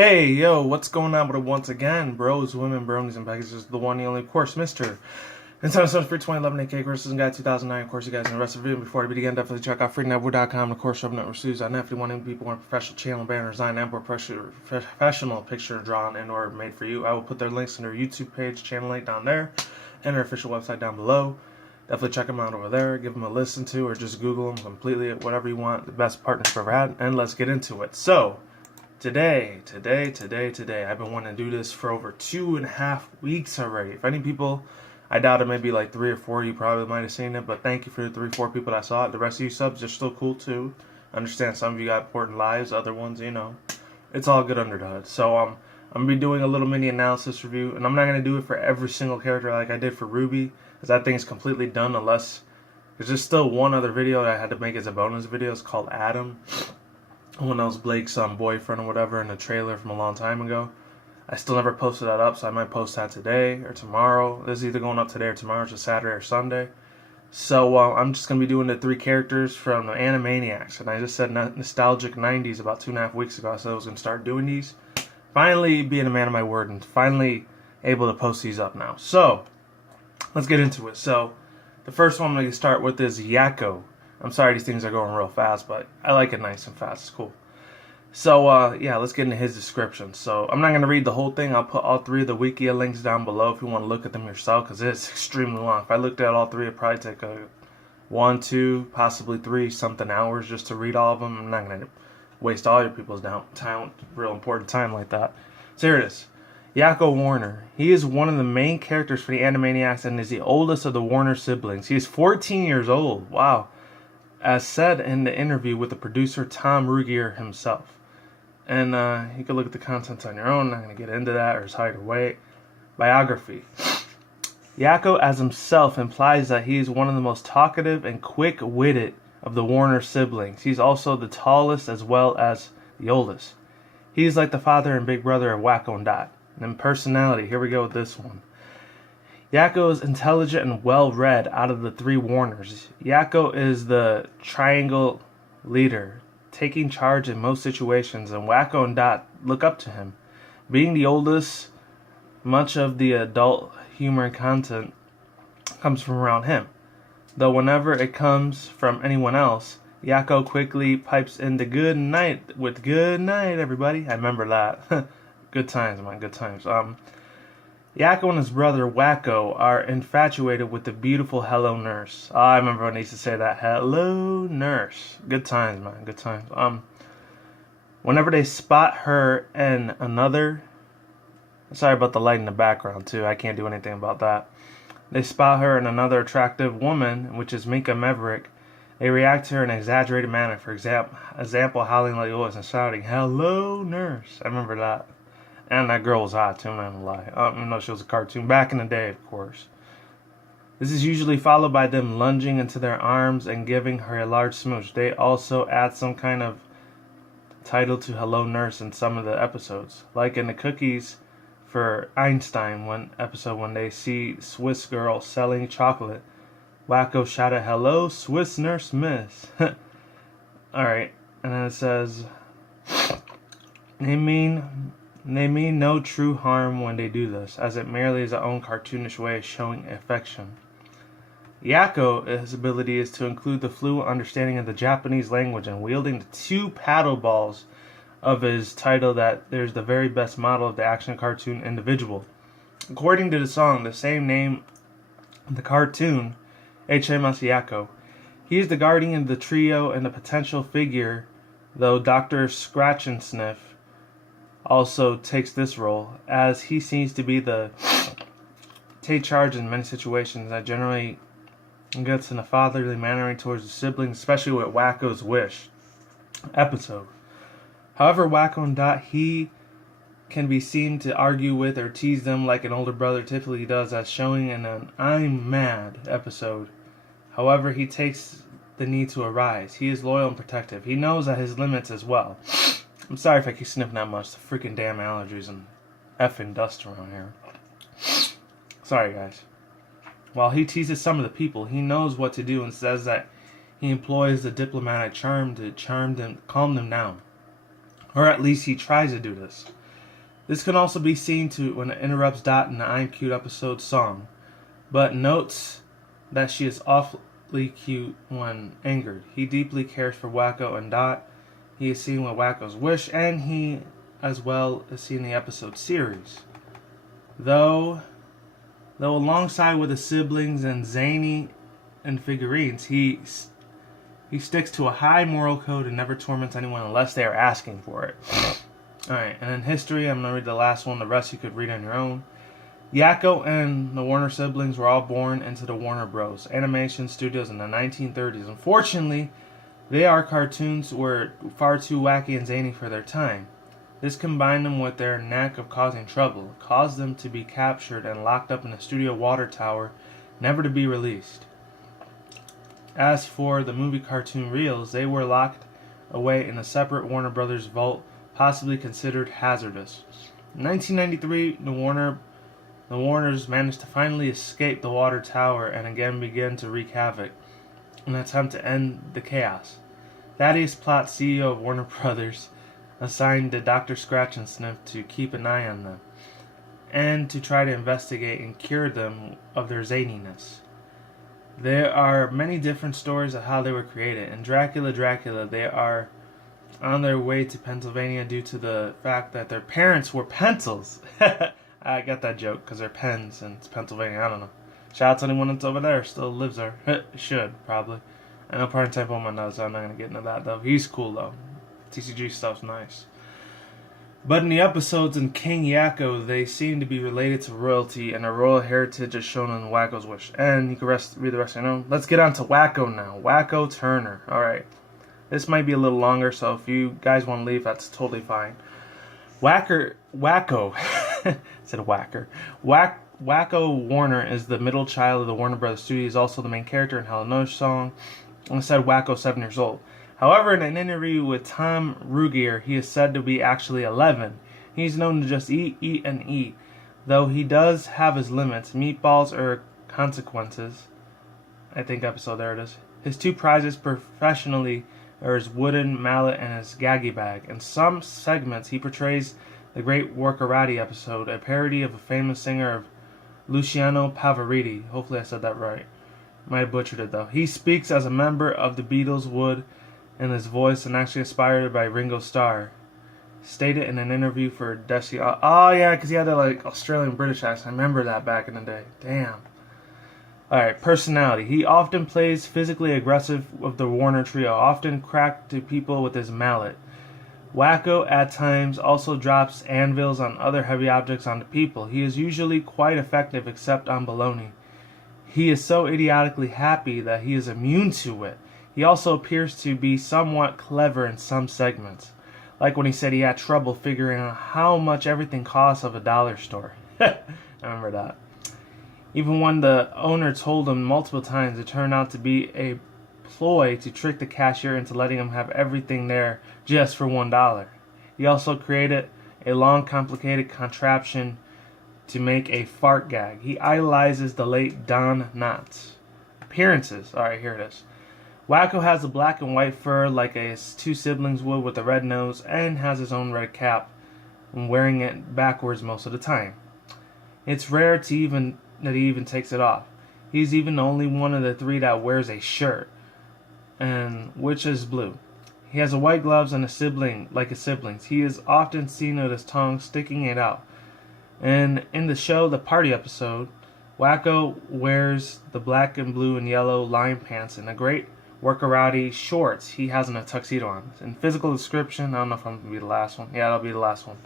Hey, yo, what's going on with it once again? Bros, women, bronies, and pegasisters, the one, the only, of course, Mr. Untitled Chapter 2011, aka Versus Guy 2009. Of course, you guys in the rest of the video. Before we begin, definitely check out freakingnetwork.com. Of course, Network Studios. I definitely want people want professional channel banner design and professional picture drawn and or made for you. I will put their links in their YouTube page, channel link down there, and their official website down below. Definitely check them out over there. Give them a listen to, or just Google them completely, whatever you want. The best partners for ever had. And let's get into it. So, Today, I've been wanting to do this for over 2.5 weeks already. If any people, I doubt it, maybe like 3 or 4 you probably might have seen it, but thank you for the 3 or 4 people that saw it. The rest of you subs are still cool too. I understand some of you got important lives, other ones, it's all good under the hood. So I'm going to be doing a little mini analysis review, and I'm not going to do it for every single character like I did for Ruby, because that thing is completely done unless, there's just still one other video that I had to make as a bonus video. It's called Adam. When that was Blake's boyfriend or whatever in a trailer from a long time ago. I still never posted that up, so I might post that today or tomorrow. This is either going up today or tomorrow, it's just Saturday or Sunday. So I'm just going to be doing the 3 characters from the Animaniacs. And I just said nostalgic 90s about 2.5 weeks ago. I said I was going to start doing these. Finally being a man of my word and finally able to post these up now. So let's get into it. So the first one I'm going to start with is Yakko. I'm sorry these things are going real fast, but I like it nice and fast. It's cool. So, yeah, let's get into his description. So, I'm not going to read the whole thing. I'll put all 3 of the Wikia links down below if you want to look at them yourself, because it's extremely long. If I looked at all 3, it'd probably take 1, 2, possibly 3 something hours just to read all of them. I'm not going to waste all your people's time, real important time like that. So, here it is. Yakko Warner. He is one of the main characters for the Animaniacs and is the oldest of the Warner siblings. He is 14 years old. Wow. As said in the interview with the producer Tom Rugier himself. And you can look at the contents on your own. I'm not going to get into that or his height or weight. Biography. Yakko as himself implies that he is one of the most talkative and quick-witted of the Warner siblings. He's also the tallest as well as the oldest. He's like the father and big brother of Wacko and Dot. And in personality, here we go with this one. Yakko is intelligent and well-read out of the 3 Warners. Yakko is the triangle leader, taking charge in most situations, and Wakko and Dot look up to him. Being the oldest, much of the adult humor and content comes from around him. Though whenever it comes from anyone else, Yakko quickly pipes in the good night with good night, everybody. I remember that. Good times, man, good times. Yakko and his brother Wacko are infatuated with the beautiful Hello Nurse. I remember when they used to say that. Hello Nurse. Good times, man. Good times. Whenever they spot her and another... Sorry about the light in the background, too. I can't do anything about that. They spot her and another attractive woman, which is Minka Maverick. They react to her in an exaggerated manner. For example, howling like yours and shouting, Hello Nurse. I remember that. And that girl was hot too, I'm not gonna lie. Even though she was a cartoon. Back in the day, of course. This is usually followed by them lunging into their arms and giving her a large smooch. They also add some kind of title to Hello Nurse in some of the episodes. Like in the Cookies for Einstein episode when they see Swiss girl selling chocolate. Wacko shouted, Hello, Swiss Nurse Miss. Alright, and then it says, They mean no true harm when they do this, as it merely is their own cartoonish way of showing affection. Yakko, his ability is to include the fluent understanding of the Japanese language and wielding the 2 paddle balls of his title that there's the very best model of the action cartoon individual. According to the song, the same name of the cartoon, HMS Yakko, he is the guardian of the trio and the potential figure, though Dr. Scratchansniff also takes this role, as he seems to be the take charge in many situations that generally gets in a fatherly manner towards the siblings, especially with Wacko's Wish episode. However, Wacko and Dot, he can be seen to argue with or tease them like an older brother typically does, as showing in an I'm Mad episode. However, he takes the need to arise. He is loyal and protective. He knows at his limits as well. I'm sorry if I keep sniffing that much. The freaking damn allergies and effing dust around here. Sorry, guys. While he teases some of the people, he knows what to do and says that he employs the diplomatic charm to calm them down. Or at least he tries to do this. This can also be seen when it interrupts Dot in the I'm Cute episode song, but notes that she is awfully cute when angered. He deeply cares for Wacko and Dot. He is seen with Wacko's wish, and he as well is seen in the episode series. Though alongside with his siblings and zany and figurines, he sticks to a high moral code and never torments anyone unless they are asking for it. Alright, and in history, I'm going to read the last one. The rest you could read on your own. Yakko and the Warner siblings were all born into the Warner Bros. Animation studios in the 1930s. Unfortunately, their cartoons were far too wacky and zany for their time. This combined them with their knack of causing trouble, caused them to be captured and locked up in a studio water tower, never to be released. As for the movie cartoon reels, they were locked away in a separate Warner Brothers vault, possibly considered hazardous. In 1993, the Warners managed to finally escape the water tower and again begin to wreak havoc in an attempt to end the chaos. Thaddeus Plott, CEO of Warner Brothers, assigned to Dr. Scratchansniff to keep an eye on them and to try to investigate and cure them of their zaniness. There are many different stories of how they were created. In Dracula, they are on their way to Pennsylvania due to the fact that their parents were pencils. I got that joke because they're pens and it's Pennsylvania. I don't know. Shout out to anyone that's over there, still lives there. Should, probably. I know Part Type on my nose, so I'm not going to get into that though. He's cool though. TCG stuff's nice. But in the episodes in King Yakko, they seem to be related to royalty, and a royal heritage is shown in Wacko's wish. And you can read the rest, you know. Let's get on to Wakko now. Wakko Turner. Alright. This might be a little longer, so if you guys want to leave, that's totally fine. Wakko. Said Wacker. Wakko Warner is the middle child of the Warner Brothers Studio. He's also the main character in Hell No Song. And said Wakko 7 years old. However, in an interview with Tom Rugier, he is said to be actually 11. He's known to just eat, and eat. Though he does have his limits. Meatballs or consequences. I think episode, there it is. His two prizes professionally are his wooden mallet and his gaggy bag. In some segments, he portrays the Great Workarati episode, a parody of a famous singer of Luciano Pavarotti. Hopefully I said that right. Might have butchered it though. He speaks as a member of the Beatles would in his voice and actually inspired by Ringo Starr. Stated in an interview for Desi. Oh yeah, because he had that like Australian British accent. I remember that back in the day. Damn. Alright, personality. He often plays physically aggressive with the Warner trio, often cracked to people with his mallet. Wacko at times also drops anvils on other heavy objects onto people. He is usually quite effective except on baloney. He is so idiotically happy that he is immune to it. He also appears to be somewhat clever in some segments. Like when he said he had trouble figuring out how much everything costs of a dollar store. I remember that. Even when the owner told him multiple times, it turned out to be a ploy to trick the cashier into letting him have everything there just for $1. He also created a long, complicated contraption to make a fart gag. He idolizes the late Don Knotts. Appearances. Alright, here it is. Wacko has a black and white fur like his two siblings would with a red nose, and has his own red cap, and wearing it backwards most of the time. It's rare that he even takes it off. He's even the only one of the three that wears a shirt, and which is blue. He has a white gloves and a sibling like his siblings. He is often seen with his tongue sticking it out. And in the show, the party episode, Wacko wears the black and blue and yellow line pants and a great Workarati shorts he has in a tuxedo on. In physical description, I don't know if I'm going to be the last one. Yeah, that'll be the last one.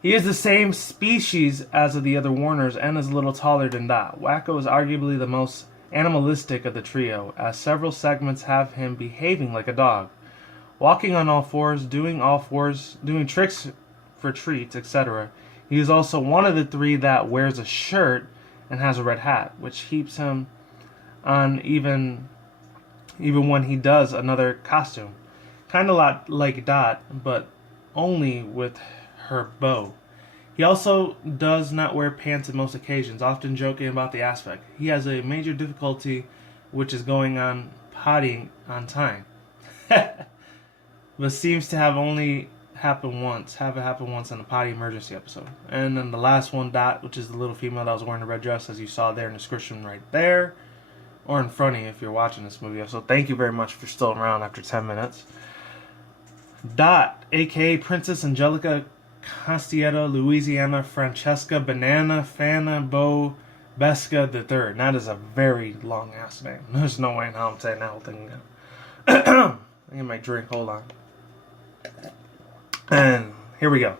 He is the same species as of the other Warners and is a little taller than Dot. Wacko is arguably the most animalistic of the trio, as several segments have him behaving like a dog. Walking on all fours, doing tricks for treats, etc. He is also one of the three that wears a shirt and has a red hat, which keeps him on even when he does another costume. Kind of like Dot, but only with her bow. He also does not wear pants on most occasions, often joking about the aspect. He has a major difficulty, which is going on pottying on time. But seems to have only happen once in a potty emergency episode. And then the last one, Dot, which is the little female that was wearing a red dress, as you saw there in the description right there, or in front of you if you're watching this movie. So thank you very much for still around after 10 minutes. Dot, aka Princess Angelica Constieta Louisiana Francesca Banana Fana Bo Besca III. That is a very long ass name. There's no way in how I'm saying that whole thing again. I get my drink, hold on. And here we go.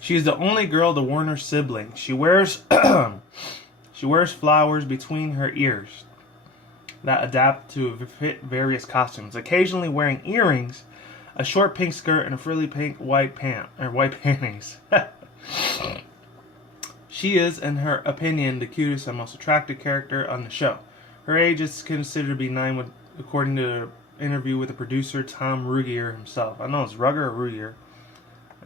She's the only girl to Warner sibling. She wears flowers between her ears that adapt to fit various costumes, occasionally wearing earrings, a short pink skirt, and a frilly pink white panties. She is, in her opinion, the cutest and most attractive character on the show. Her age is considered to be 9, according to an interview with the producer Tom Rugier himself. I know it's Rugger or Rugier.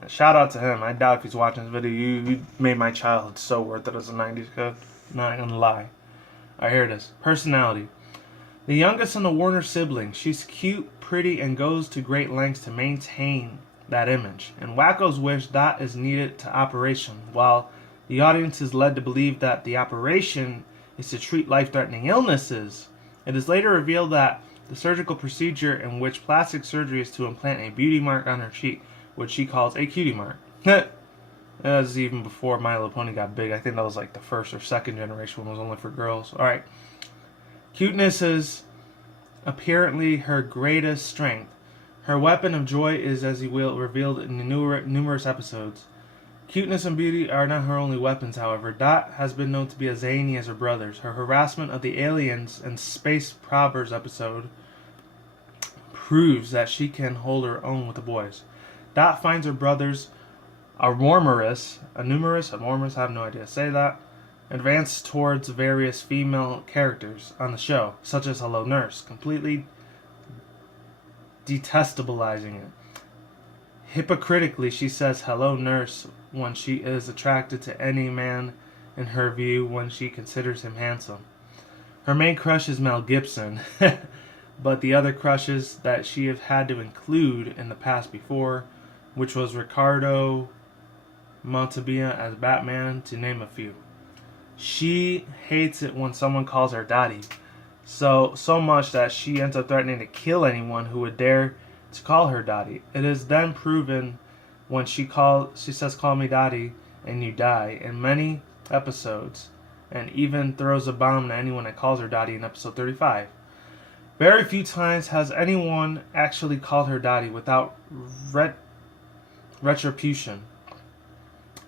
Shout out to him. I doubt if he's watching this video. You made my childhood so worth it as a 90's kid. Not gonna lie. Alright, here it is. Personality. The youngest in the Warner siblings. She's cute, pretty, and goes to great lengths to maintain that image. In Wacko's wish, Dot is needed to operation, while the audience is led to believe that the operation is to treat life-threatening illnesses. It is later revealed that the surgical procedure, in which plastic surgery is to implant a beauty mark on her cheek, which she calls a cutie mark. That was even before My Little Pony got big. I think that was like the first or second generation one was only for girls. Alright. Cuteness is apparently her greatest strength. Her weapon of joy is, as he will revealed in the numerous episodes. Cuteness and beauty are not her only weapons, however. Dot has been known to be as zany as her brothers. Her harassment of the aliens and Space Proverbs episode proves that she can hold her own with the boys. Dot finds her brothers I have no idea to say that, advance towards various female characters on the show, such as Hello Nurse, completely detestabilizing it. Hypocritically, she says Hello Nurse when she is attracted to any man in her view when she considers him handsome. Her main crush is Mel Gibson, but the other crushes that she have had to include in the past before, which was Ricardo Montalban as Batman, to name a few. She hates it when someone calls her Daddy, so much that she ends up threatening to kill anyone who would dare to call her Daddy. It is then proven when she says call me Daddy and you die in many episodes, and even throws a bomb to anyone that calls her Daddy in episode 35. Very few times has anyone actually called her Daddy without retribution.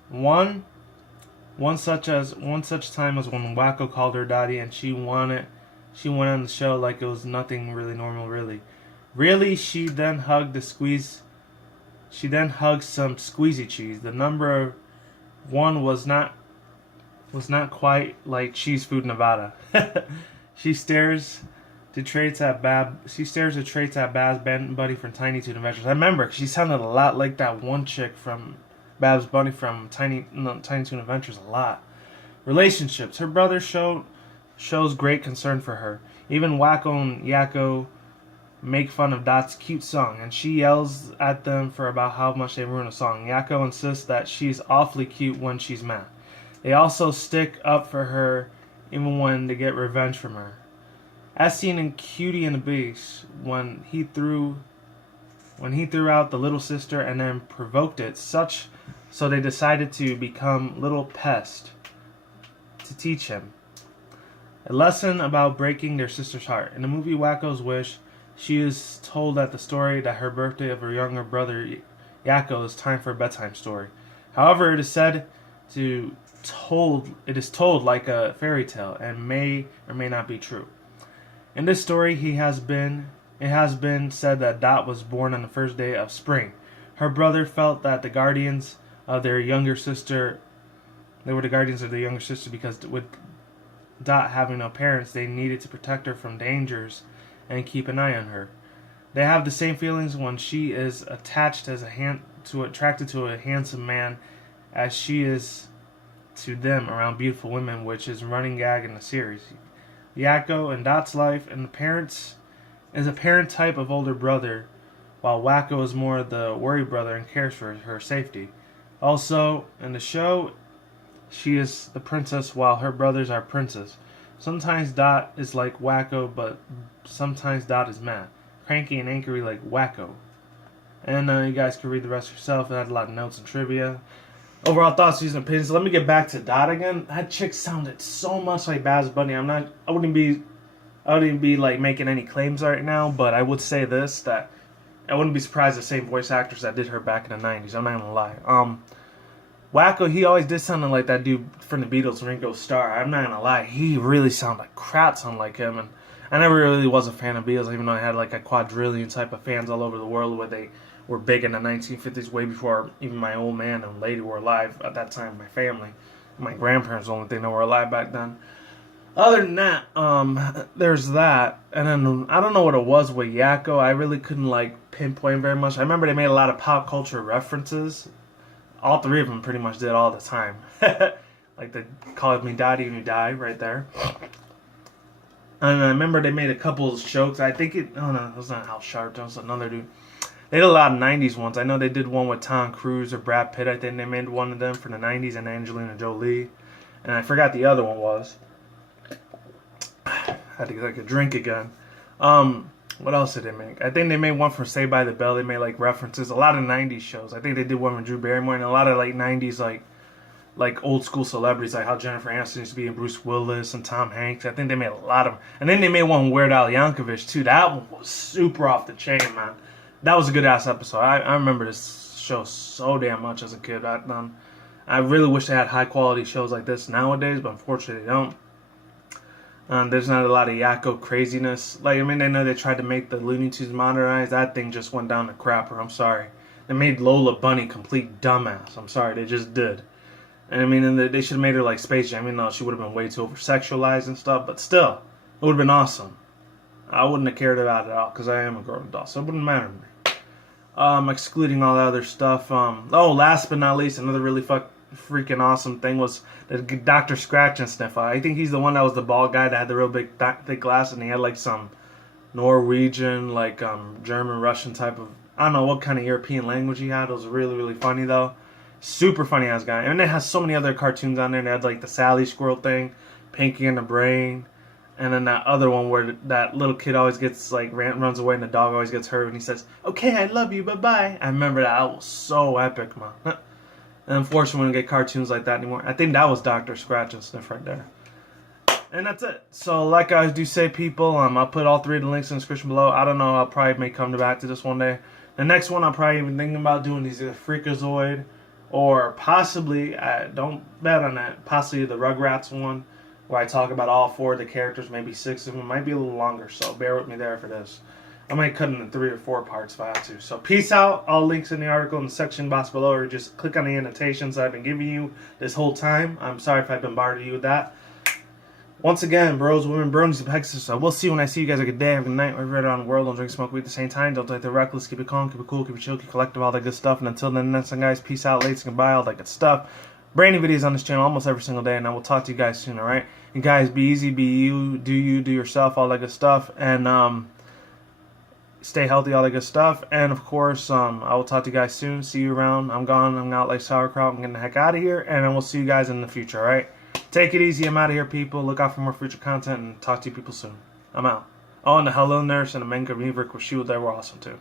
One such time was when Wacko called her Daddy, and she went on the show like it was nothing really normal. Really, she then hugged some squeezy cheese. The number one was not quite like cheese food Nevada. She stares the traits at Babs Buddy from Tiny Toon Adventures. I remember she sounded a lot like that one chick from Babs Bunny from Tiny Toon Adventures a lot. Relationships. Her brother shows great concern for her. Even Wacko and Yakko make fun of Dot's cute song, and she yells at them for about how much they ruin a song. Yakko insists that she's awfully cute when she's mad. They also stick up for her even when they get revenge from her. As seen in Cutie and the Beast, when he threw out the little sister and then provoked it, so they decided to become little pests to teach him a lesson about breaking their sister's heart. In the movie Wacko's Wish, she is told at the story that her birthday of her younger brother Yakko is time for a bedtime story. However, it is told like a fairy tale and may or may not be true. In this story, it has been said that Dot was born on the first day of spring. Her brother felt that they were the guardians of their younger sister because with Dot having no parents, they needed to protect her from dangers and keep an eye on her. They have the same feelings when she is attracted to a handsome man as she is to them around beautiful women, which is a running gag in the series. Yakko and Dot's life and the parents is a parent type of older brother, while Wacko is more the worry brother and cares for her safety. Also, in the show, she is the princess while her brothers are princes. Sometimes Dot is like Wacko, but sometimes Dot is mad, cranky and angry like Wacko. And you guys can read the rest yourself. It had a lot of notes and trivia. Overall thoughts, views, and opinions. Let me get back to Dot again. That chick sounded so much like Baz Bunny. I wouldn't be like making any claims right now, but I would say this, that I wouldn't be surprised if the same voice actors that did her back in the 90s. I'm not gonna lie. Wacko, he always did sound like that dude from the Beatles, Ringo Starr. I'm not gonna lie, he really sounded like crap, sounded like him. And I never really was a fan of Beatles, even though I had like a quadrillion type of fans all over the world where they were big in the 1950s, way before even my old man and lady were alive at that time. My family, my grandparents, the only thing that were alive back then. Other than that, there's that. And then, I don't know what it was with Yakko. I really couldn't, like, pinpoint very much. I remember they made a lot of pop culture references. All three of them pretty much did all the time. Like, they called me Daddy and you die right there. And I remember they made a couple of jokes. I think it was not Al Sharpton. It was another dude. They did a lot of 90s ones. I know they did one with Tom Cruise or Brad Pitt. I think they made one of them for the 90s, and Angelina Jolie. And I forgot the other one was. Had to get like a drink again. What else did they make? I think they made one for Saved by the Bell. They made like references. A lot of 90s shows. I think they did one with Drew Barrymore, and a lot of like 90s like old school celebrities, like how Jennifer Aniston used to be, and Bruce Willis and Tom Hanks. I think they made a lot of them. And then they made one with Weird Al Yankovic too. That one was super off the chain, man. That was a good ass episode. I remember this show so damn much as a kid. I really wish they had high quality shows like this nowadays, but unfortunately they don't. There's not a lot of Yakko craziness. Like, I mean, I know they tried to make the Looney Tunes modernized. That thing just went down the crapper. I'm sorry. They made Lola Bunny complete dumbass. I'm sorry. They just did. And I mean, they should have made her like Space Jam. I mean, no, she would have been way too over-sexualized and stuff. But still, it would have been awesome. I wouldn't have cared about it at all because I am a grown adult. So it wouldn't matter to me. Excluding all the other stuff. Last but not least, another really freaking awesome thing was the Dr. Scratchansniff. I think he's the one that was the bald guy that had the real big thick glasses, and he had like some Norwegian, like German, Russian type of, I don't know what kind of European language he had. It was really, really funny though. Super funny ass guy. And it has so many other cartoons on there. They had like the Sally Squirrel thing, Pinky and the Brain, and then that other one where that little kid always gets like runs away and the dog always gets hurt and he says, "Okay, I love you, bye-bye." I remember that. That was so epic, man. And unfortunately, we don't get cartoons like that anymore. I think that was Dr. Scratchansniff right there. And that's it. So, like I do say, people, I'll put all three of the links in the description below. I don't know. I'll probably may come back to this one day. The next one, I'm probably even thinking about doing is either Freakazoid or possibly, don't bet on that, possibly the Rugrats one where I talk about all four of the characters, maybe 6 of them. It might be a little longer, so bear with me there for this. I might cut it into 3 or 4 parts if I have to. So peace out. All links in the article in the section box below, or just click on the annotations I've been giving you this whole time. I'm sorry if I've bombarded you with that. Once again, bros, women, bronies, and pegasisters. So we'll see you when I see you guys. Have a good day, have a good night, wherever you're around the world. Don't drink, smoke weed at the same time. Don't take the reckless. Keep it calm, keep it cool, keep it chill, keep it collective, all that good stuff. And until then, next time, guys, peace out, ladies, goodbye, all that good stuff. Brand new videos on this channel almost every single day, and I will talk to you guys soon, alright? And guys, be easy, be you, do yourself, all that good stuff. And, stay healthy, all that good stuff. And of course, I will talk to you guys soon. See you around. I'm gone. I'm out like sauerkraut. I'm getting the heck out of here. And then we'll see you guys in the future, alright? Take it easy. I'm out of here, people. Look out for more future content and talk to you people soon. I'm out. Oh, and the Hello Nurse and the Manga Reverb with Shield, they were awesome too.